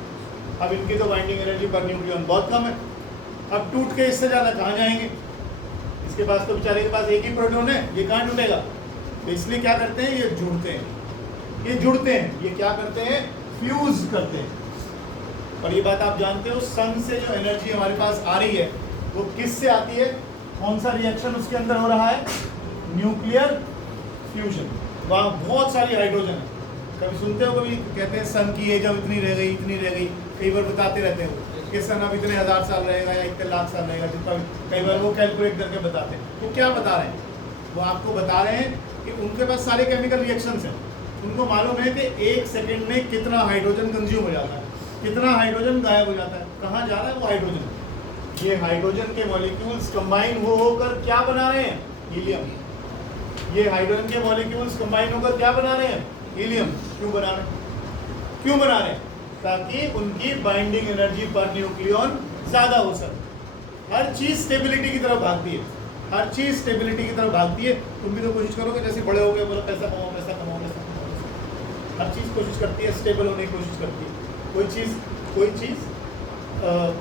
अब इनकी तो बाइंडिंग एनर्जी पर न्यूक्लियन बहुत कम है। अब टूट के इससे ज़्यादा कहाँ जाएंगे? इसके पास तो बेचारे के पास एक ही प्रोटॉन है, ये कहाँ टूटेगा? तो इसलिए क्या करते हैं, ये जुड़ते हैं, ये जुड़ते हैं, ये क्या करते हैं, फ्यूज करते हैं। और ये बात आप जानते हो, सन से जो एनर्जी हमारे पास आ रही है वो किस से आती है? कौन सा रिएक्शन उसके अंदर हो रहा है? Nuclear fusion. वहाँ बहुत सारी हाइड्रोजन है। कभी सुनते हो, कभी कहते हैं सन की एज अब इतनी रह गई, इतनी रह गई, कई बार बताते रहते हो कि सन अब इतने 1000 साल रहेगा या इतने लाख साल रहेगा, जितना कई बार वो कैलकुलेट करके बताते हैं। तो क्या बता रहे हैं? वो आपको बता रहे हैं कि उनके पास सारे केमिकल रिएक्शंस हैं। उनको मालूम है कि 1 सेकेंड में कितना हाइड्रोजन कंज्यूम हो जाता है, कितना हाइड्रोजन गायब हो जाता है, कहाँ जा रहा है वो हाइड्रोजन। ये हाइड्रोजन के मॉलिक्यूल्स कंबाइन होकर क्या बना रहे हैं? हीलियम। ये हाइड्रोजन के मॉलिक्यूल्स कंबाइन होकर क्या बना रहे हैं? हीलियम। क्यों बना रहे हैं? क्यों बना रहे हैं? ताकि उनकी बाइंडिंग एनर्जी पर न्यूक्लियन ज़्यादा हो सके। हर चीज़ स्टेबिलिटी की तरफ भागती है, हर चीज़ स्टेबिलिटी की तरफ भागती है। तुम भी तो कोशिश करोगे, जैसे बड़े हो गए बोलो पैसा कमाओ, पैसा कमाओ, पैसा कमाओ। हर चीज़ कोशिश करती है, स्टेबल होने की कोशिश करती है। कोई चीज़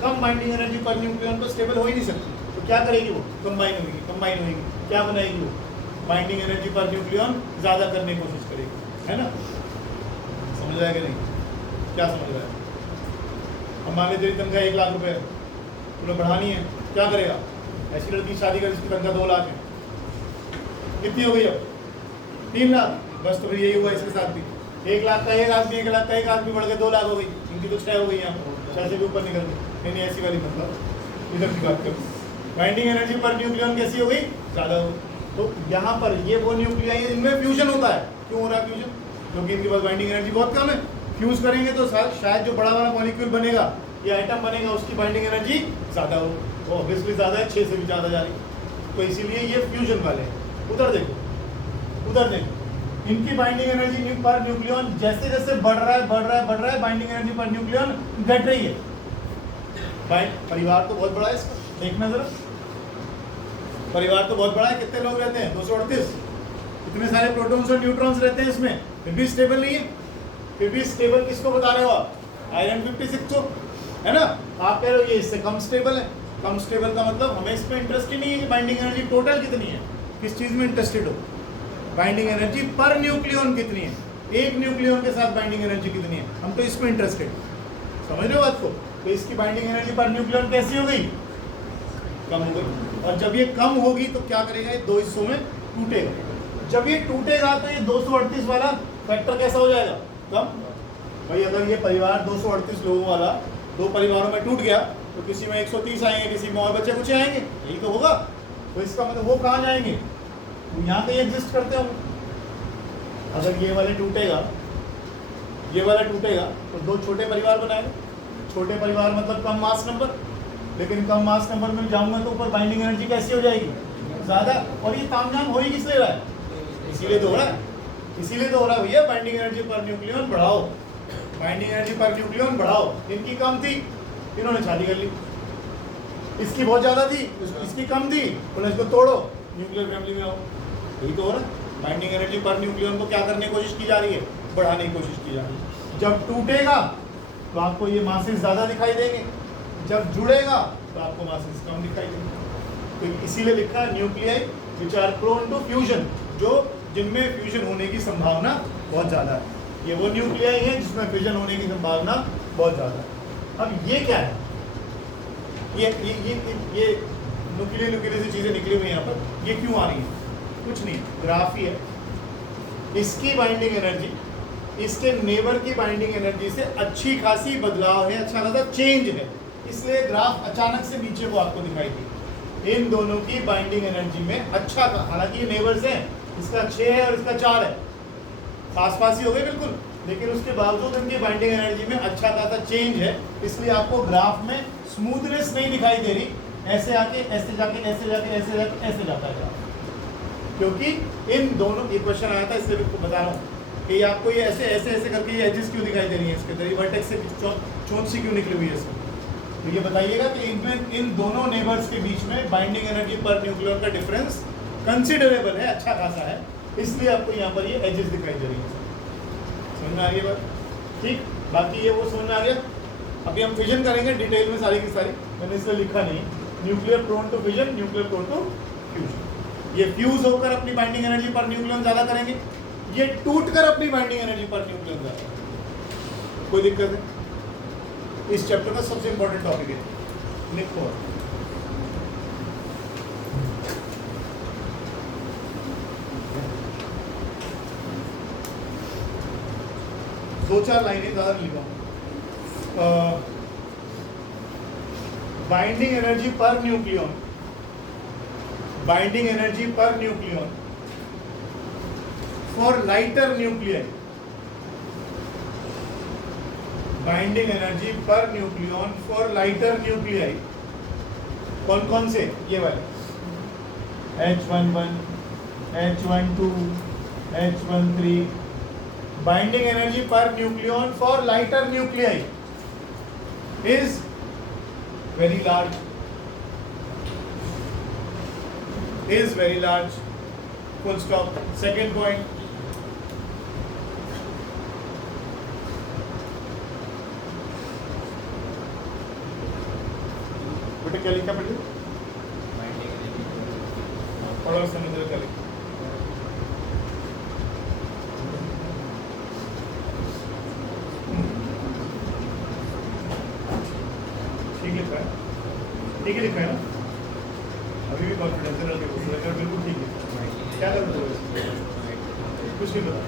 कम बाइंडिंग एनर्जी पर न्यूक्लियन तो स्टेबल हो ही नहीं सकती। तो क्या करेगी वो? कंबाइन होगी। क्या बनाएगी वो? बाइंडिंग एनर्जी पर न्यूक्लियन ज़्यादा करने की कोशिश करेगी, है ना। समझ रहा है कि नहीं? क्या समझ रहा है? अब मान ली तेरी तनख्वाह 1 लाख रुपए, तुम्हें बढ़ानी है, क्या करेगा? ऐसी लड़की शादी कर जिसकी तनख्वाह 2 लाख है, कितनी हो गई अब? 3 लाख। बस तो फिर यही हुआ इसके साथ भी। 1 लाख का एक आदमी, 1 लाख का एक आदमी बढ़ के 2 लाख हो गई। इनकी तो 6 हो गई, यहाँ 6 से भी ऊपर निकल गई। नहीं ऐसी वाली मतलब इधर की बात कर, बाइंडिंग एनर्जी पर न्यूक्लियन कैसी हो गई? ज़्यादा हो। तो यहाँ पर ये वो न्यूक्लियाई है इनमें फ्यूजन होता है। क्यों हो रहा है फ्यूजन? क्योंकि इनके पास बाइंडिंग एनर्जी बहुत कम है। फ्यूज करेंगे तो शायद जो बड़ा वाला मॉलिक्यूल बनेगा या आइटम बनेगा उसकी बाइंडिंग एनर्जी ज़्यादा हो। वो ऑब्वियसली ज़्यादा है, 6 से भी ज़्यादा जा रही, तो इसीलिए ये फ्यूजन वाले हैं। उधर देखो, उधर देखो, इनकी बाइंडिंग एनर्जी पर न्यूक्लियन जैसे जैसे बढ़ रहा है, बाइंडिंग एनर्जी पर न्यूक्लियन घट रही है। परिवार तो बहुत बड़ा है इसका, देखना जरा, परिवार तो बहुत बड़ा है। कितने लोग रहते हैं? 238। इतने सारे प्रोटॉन्स और न्यूट्रॉन्स रहते हैं इसमें, फिर भी स्टेबल नहीं है। फिर भी स्टेबल किसको बता रहे हो आप? आयरन 56 को, है ना? आप कह रहे हो ये इससे कम स्टेबल है। कम स्टेबल का मतलब हमें इसमें इंटरेस्ट ही नहीं है कि बाइंडिंग एनर्जी टोटल कितनी है, किस चीज़ में इंटरेस्टेड हो। बाइंडिंग एनर्जी पर न्यूक्लियन कितनी है, एक न्यूक्लियन के साथ बाइंडिंग एनर्जी कितनी है, हम तो इसमें इंटरेस्टेड। समझ रहे हो बात को? तो इसकी बाइंडिंग एनर्जी पर न्यूक्लियन कैसी हो गई? कम हो गई। और जब ये कम होगी तो क्या करेगा? ये दो हिस्सों में टूटेगा। जब ये टूटेगा तो ये 238 वाला फैक्टर कैसा हो जाएगा? कम। भाई अगर ये परिवार 238 लोगों वाला 2 परिवारों में टूट गया तो किसी में 130 आएंगे, किसी में और बच्चे कुछ आएंगे, यही तो होगा। तो इसका मतलब वो कहाँ जाएंगे? वो यहाँ पे एग्जिस्ट करते हो। अगर ये वाले टूटेगा, ये वाला टूटेगा तो 2 छोटे परिवार बनाएगा। छोटे परिवार मतलब कम मास नंबर, लेकिन कम मास नंबर में जाऊंगा तो ऊपर बाइंडिंग एनर्जी कैसी हो जाएगी? ज़्यादा। और ये तामझाम हो ही किस ले रहा है? इसीलिए तो हो रहा है, इसीलिए तो हो रहा है भैया। बाइंडिंग एनर्जी पर न्यूक्लियन बढ़ाओ, बाइंडिंग एनर्जी पर न्यूक्लियन बढ़ाओ। इनकी कम थी, इन्होंने शादी कर ली। इसकी बहुत ज़्यादा थी, इसकी कम थी, बोले इसको तोड़ो, न्यूक्लियर फैमिली में आओ। यही तो हो रहा है। बाइंडिंग एनर्जी पर न्यूक्लियन को क्या करने की कोशिश की जा रही है? बढ़ाने की कोशिश की जा रही है। जब टूटेगा तो आपको ये मासेस ज़्यादा दिखाई देंगे, जब जुड़ेगा तो आपको मासेस कम दिखाई देंगे। तो इसीलिए लिखा है nuclei which are prone to fusion, जो जिनमें फ्यूजन होने की संभावना बहुत ज़्यादा है। ये वो न्यूक्लियाई है जिसमें फ्यूजन होने की संभावना बहुत ज़्यादा है। अब ये क्या है? ये नुकीली सी चीज़ें निकली हुई हैं यहाँ पर, ये क्यों आ रही हैं? कुछ नहीं, ग्राफ ही है। इसकी बाइंडिंग एनर्जी इसके नेबर की बाइंडिंग एनर्जी से अच्छी खासी बदलाव है, अच्छा खासा चेंज है, इसलिए ग्राफ अचानक से नीचे को आपको दिखाई दी। इन दोनों की बाइंडिंग एनर्जी में अच्छा, हालांकि ये नेबर्स हैं, इसका 6 है और इसका 4 है, पास पास ही हो गए बिल्कुल, लेकिन उसके बावजूद इनकी बाइंडिंग एनर्जी में अच्छा खासा चेंज है। इसलिए आपको ग्राफ में स्मूथनेस नहीं दिखाई दे रही, ऐसे आके ऐसे जाके ऐसे जाके ऐसे जाके ऐसे जाता है ग्राफ। क्योंकि इन दोनों, ये क्वेश्चन आया था इसलिए बता रहा हूँ कि आपको ये ऐसे ऐसे ऐसे करके ये एजेस क्यों दिखाई दे रही है, इसके अंदर वर्टेक्स से चोंच सी क्यों निकली हुई है इसमें? तो ये बताइएगा कि इनमें इन दोनों नेबर्स के बीच में बाइंडिंग एनर्जी पर न्यूक्लियन का डिफरेंस कंसिडरेबल है, अच्छा खासा है, इसलिए आपको यहाँ पर ये एजेस दिखाई दे रही है। समझ में आ रही है बात? ठीक, बाकी ये वो समझ में आ गया। अभी हम फिजन करेंगे डिटेल में सारी की सारी, मैंने इसलिए लिखा नहीं, nuclear prone to fission, nuclear prone to fusion. ये फ्यूज होकर अपनी बाइंडिंग एनर्जी पर न्यूक्लियन ज़्यादा करेंगे, ये टूटकर अपनी बाइंडिंग एनर्जी पर न्यूक्लियन ज़्यादा। कोई दिक्कत है? इस चैप्टर का सबसे इंपॉर्टेंट टॉपिक है। लिखो, दो चार लाइनें, ज़्यादा नहीं लिखा। Binding energy per nucleon, binding energy per nucleon for lighter nucleon, binding energy per nucleon for lighter nuclei. कौन कौन से? ये वाले H11, H12, H13, binding energy per nucleon for lighter nuclei is very large, is very large, full stop. Second point, बेटा क्या लिखा बेटे? पढ़ो समझ क्या लिखा? ठीक लिखा है, ठीक ही लिखा है ना? अभी भी कॉन्फिडेंस है, बिल्कुल ठीक है। क्या करूँ कुछ नहीं पता,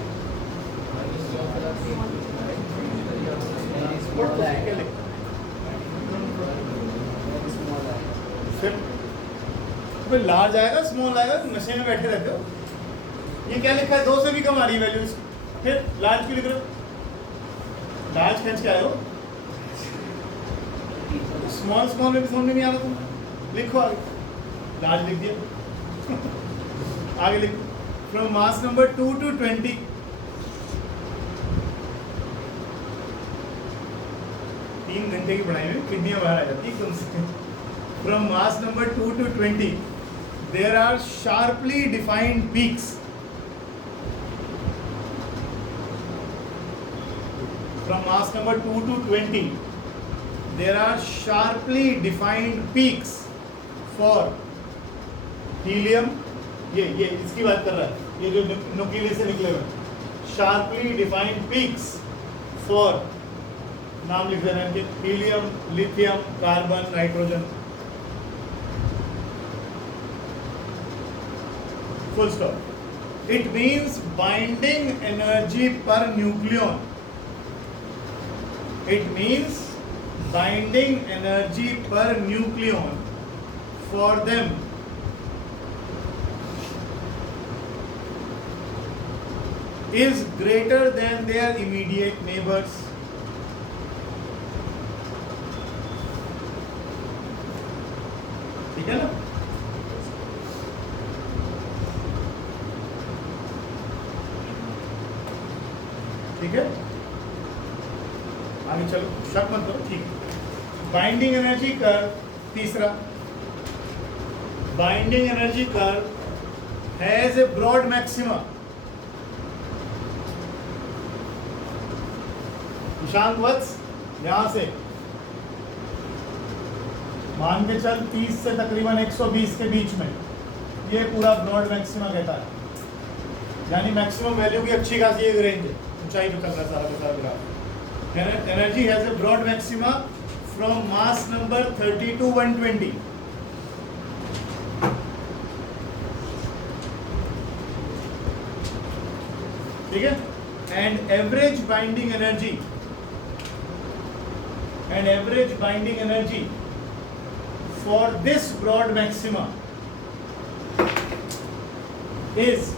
क्या लिखा? फिर तो फिर लार्ज आएगा स्मॉल आएगा, तो नशे में बैठे रहते हो। ये क्या लिखा है, 2 से भी कम आ रही है वैल्यू, फिर लार्ज क्यों लिख रहे हो? लार्ज खींच के आए हो, स्मॉल स्मॉल में भी समझ में नहीं आ रहा तुम, लिखो आगे, लार्ज लिख दिया। आगे लिखो, फ्रॉम मास नंबर 2 to 20, तीन घंटे की पढ़ाई में किडनियां बाहर आ जाती है तुमसे। From mass number 2 to 20 there are sharply defined peaks. From mass number 2 to 20, there are sharply defined peaks for helium. ये इसकी बात कर रहा है, ये जो नुकीले से निकले हुए sharply defined peaks for, नाम लिख देना इनके, helium, lithium, carbon, nitrogen, full stop. It means binding energy per nucleon. It means binding energy per nucleon for them is greater than their immediate neighbors. ठीक है ना? ठीक है, आगे चलो, शक मत करो, ठीक। बाइंडिंग एनर्जी कर्व, तीसरा, binding energy curve has a broad maxima. Nishant Vats, यहां से मान के चल 30 से तकरीबन 120 के बीच में, ये पूरा ब्रॉड मैक्सिमा कहता है, यानी मैक्सिमम वैल्यू की अच्छी खासी एक रेंज है, ऊंचाई पे चल रहा है सारा का सारा graph. Energy has a broad maxima from mass number 30 to 120. ठीक है, and average binding energy for this broad maxima is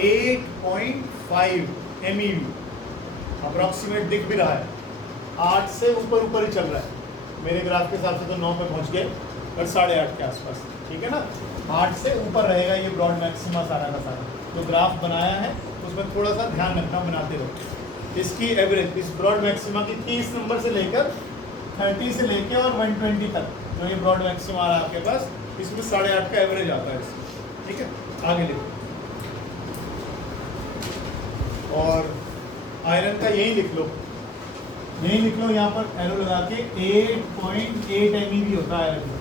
8.5 MeV approximate दिख भी रहा है, 8 से ऊपर ही चल रहा है मेरे ग्राफ के हिसाब से, तो 9 पे पहुंच गए और 8.5 के आसपास, ठीक है ना? 8 से ऊपर रहेगा ये ब्रॉड मैक्सिमा सारा का सारा। जो ग्राफ बनाया है उसमें थोड़ा सा ध्यान रखना, बनाते रहो। इसकी एवरेज, इस ब्रॉड मैक्सिमा की 30 नंबर से लेकर 30 से लेकर और 120 तक जो ये ब्रॉड मैक्सिमा आ रहा है आपके पास, इसमें 8.5 का एवरेज आता है इसमें, ठीक है? आगे लिखो, और आयरन का यही लिख लो, यहाँ पर एरो लगा के 8.8 MeV होता है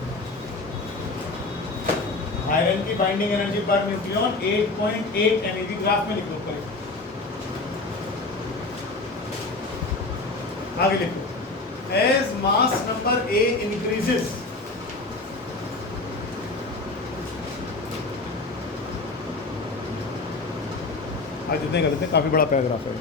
आयरन की बाइंडिंग एनर्जी पर न्यूक्लियन 8.8 MeV, ग्राफ में लिख लो करें। आगे लिखो, as mass number A increases, आज जितने कर लेते हैं, काफी बड़ा पैराग्राफ है।